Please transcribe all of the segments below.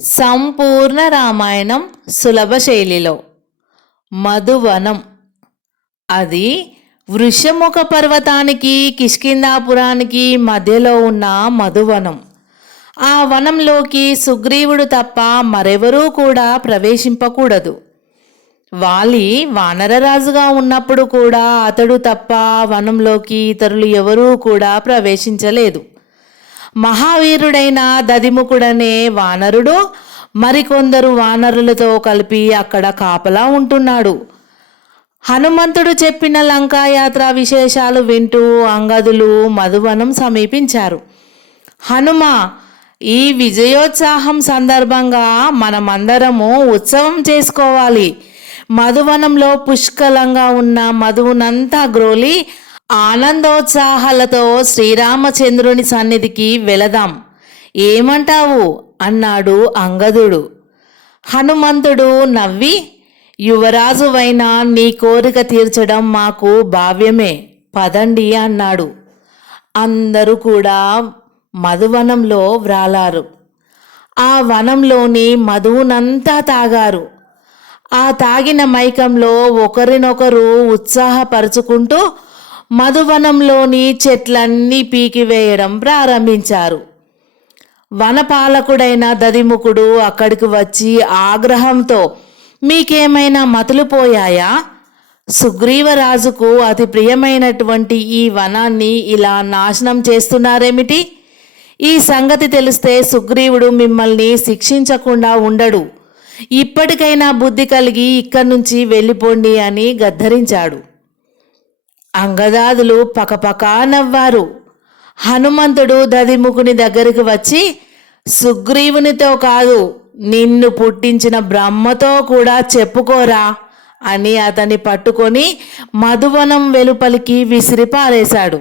సంపూర్ణ రామాయణం సులభ శైలిలో. మధువనం. అది వృషముఖ పర్వతానికి కిష్కిందాపురానికి మధ్యలో ఉన్న మధువనం. ఆ వనంలోకి సుగ్రీవుడు తప్ప మరెవరూ కూడా ప్రవేశింపకూడదు. వాలి వానరరాజుగా ఉన్నప్పుడు కూడా అతడు తప్ప వనంలోకి ఇతరులు ఎవరూ కూడా ప్రవేశించలేదు. మహావీరుడైన దదిముకుడనే వానరుడు మరికొందరు వానరులతో కలిపి అక్కడ కాపలా ఉంటున్నాడు. హనుమంతుడు చెప్పిన లంకాయాత్ర విశేషాలు వింటూ అంగదులు మధువనం సమీపించారు. హనుమ ఈ విజయోత్సాహం సందర్భంగా మనమందరము ఉత్సవం చేసుకోవాలి. మధువనంలో పుష్కలంగా ఉన్న మధువునంతా గ్రోలి ఆనందోత్సాహాలతో శ్రీరామచంద్రుని సన్నిధికి వెళదాం. ఏమంటావు? అన్నాడు అంగదుడు. హనుమంతుడు నవ్వి యువరాజువైన నీ కోరిక తీర్చడం మాకు భావ్యమే. పదండి అన్నాడు. అందరూ కూడా మధువనంలో వ్రాలారు. ఆ వనంలోని మధువునంతా తాగారు. ఆ తాగిన మైకంలో ఒకరినొకరు ఉత్సాహపరుచుకుంటూ మధువనంలోని చెట్లన్నీ పీకివేయడం ప్రారంభించారు. వనపాలకుడైన దదిముఖుడు అక్కడికి వచ్చి ఆగ్రహంతో మీకేమైనా మతులు పోయాయా? సుగ్రీవరాజుకు అతి ప్రియమైనటువంటి ఈ వనాన్ని ఇలా నాశనం చేస్తున్నారేమిటి? ఈ సంగతి తెలిస్తే సుగ్రీవుడు మిమ్మల్ని శిక్షించకుండా ఉండడు. ఇప్పటికైనా బుద్ధి కలిగి ఇక్కడి నుంచి వెళ్ళిపోండి అని గద్దరించాడు. అంగదాదులు పకపకా నవ్వారు. హనుమంతుడు దదిముఖుని దగ్గరికి వచ్చి సుగ్రీవునితో కాదు నిన్ను పుట్టించిన బ్రహ్మతో కూడా చెప్పుకోరా అని అతన్ని పట్టుకొని మధువనం వెలుపలికి విసిరి పారేశాడు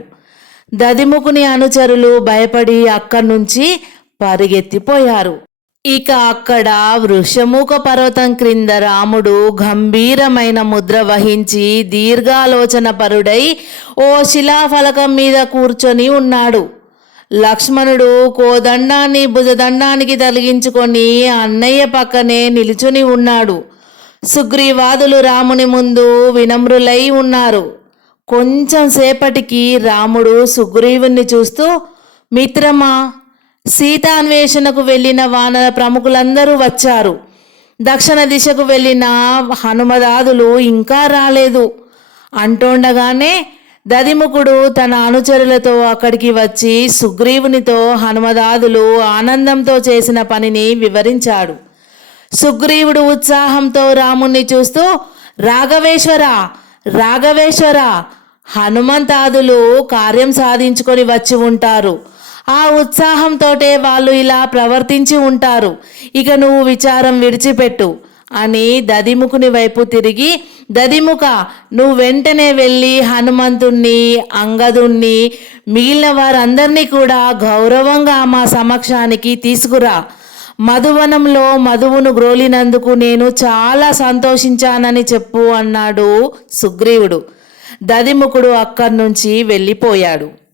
దదిముఖుని అనుచరులు భయపడి అక్కడి నుంచి పరిగెత్తిపోయారు. ఇక అక్కడ వృషముఖ పర్వతం క్రింద రాముడు గంభీరమైన ముద్ర వహించి దీర్ఘాలోచన పరుడై ఓ శిలాఫలకం మీద కూర్చొని ఉన్నాడు. లక్ష్మణుడు కోదండాన్ని భుజదండానికి తలిగించుకొని అన్నయ్య పక్కనే నిలుచుని ఉన్నాడు. సుగ్రీవాదులు రాముని ముందు వినమ్రులై ఉన్నారు. కొంచెం సేపటికి రాముడు సుగ్రీవుణ్ణి చూస్తూ మిత్రమా సీతాన్వేషణకు వెళ్ళిన వానర ప్రముఖులందరూ వచ్చారు. దక్షిణ దిశకు వెళ్ళిన హనుమదాదులు ఇంకా రాలేదు. అంటుండగానే దదిముఖుడు తన అనుచరులతో అక్కడికి వచ్చి సుగ్రీవునితో హనుమదాదులు ఆనందంతో చేసిన పనిని వివరించాడు. సుగ్రీవుడు ఉత్సాహంతో రాముణ్ణి చూస్తూ రాఘవేశ్వర రాఘవేశ్వర హనుమంతాదులు కార్యం సాధించుకొని వచ్చి ఉంటారు. ఆ ఉత్సాహంతోటే వాళ్ళు ఇలా ప్రవర్తించి ఉంటారు. ఇక నువ్వు విచారం విడిచిపెట్టు. అని దదిముఖుని వైపు తిరిగి దదిముఖ నువ్వు వెంటనే వెళ్ళి హనుమంతుణ్ణి అంగదుణ్ణి మిగిలిన వారందరినీ కూడా గౌరవంగా మా సమక్షానికి తీసుకురా. మధువనంలో మధువును గ్రోలినందుకు నేను చాలా సంతోషించానని చెప్పు అన్నాడు సుగ్రీవుడు. దదిముఖుడు అక్కడి నుంచి వెళ్ళిపోయాడు.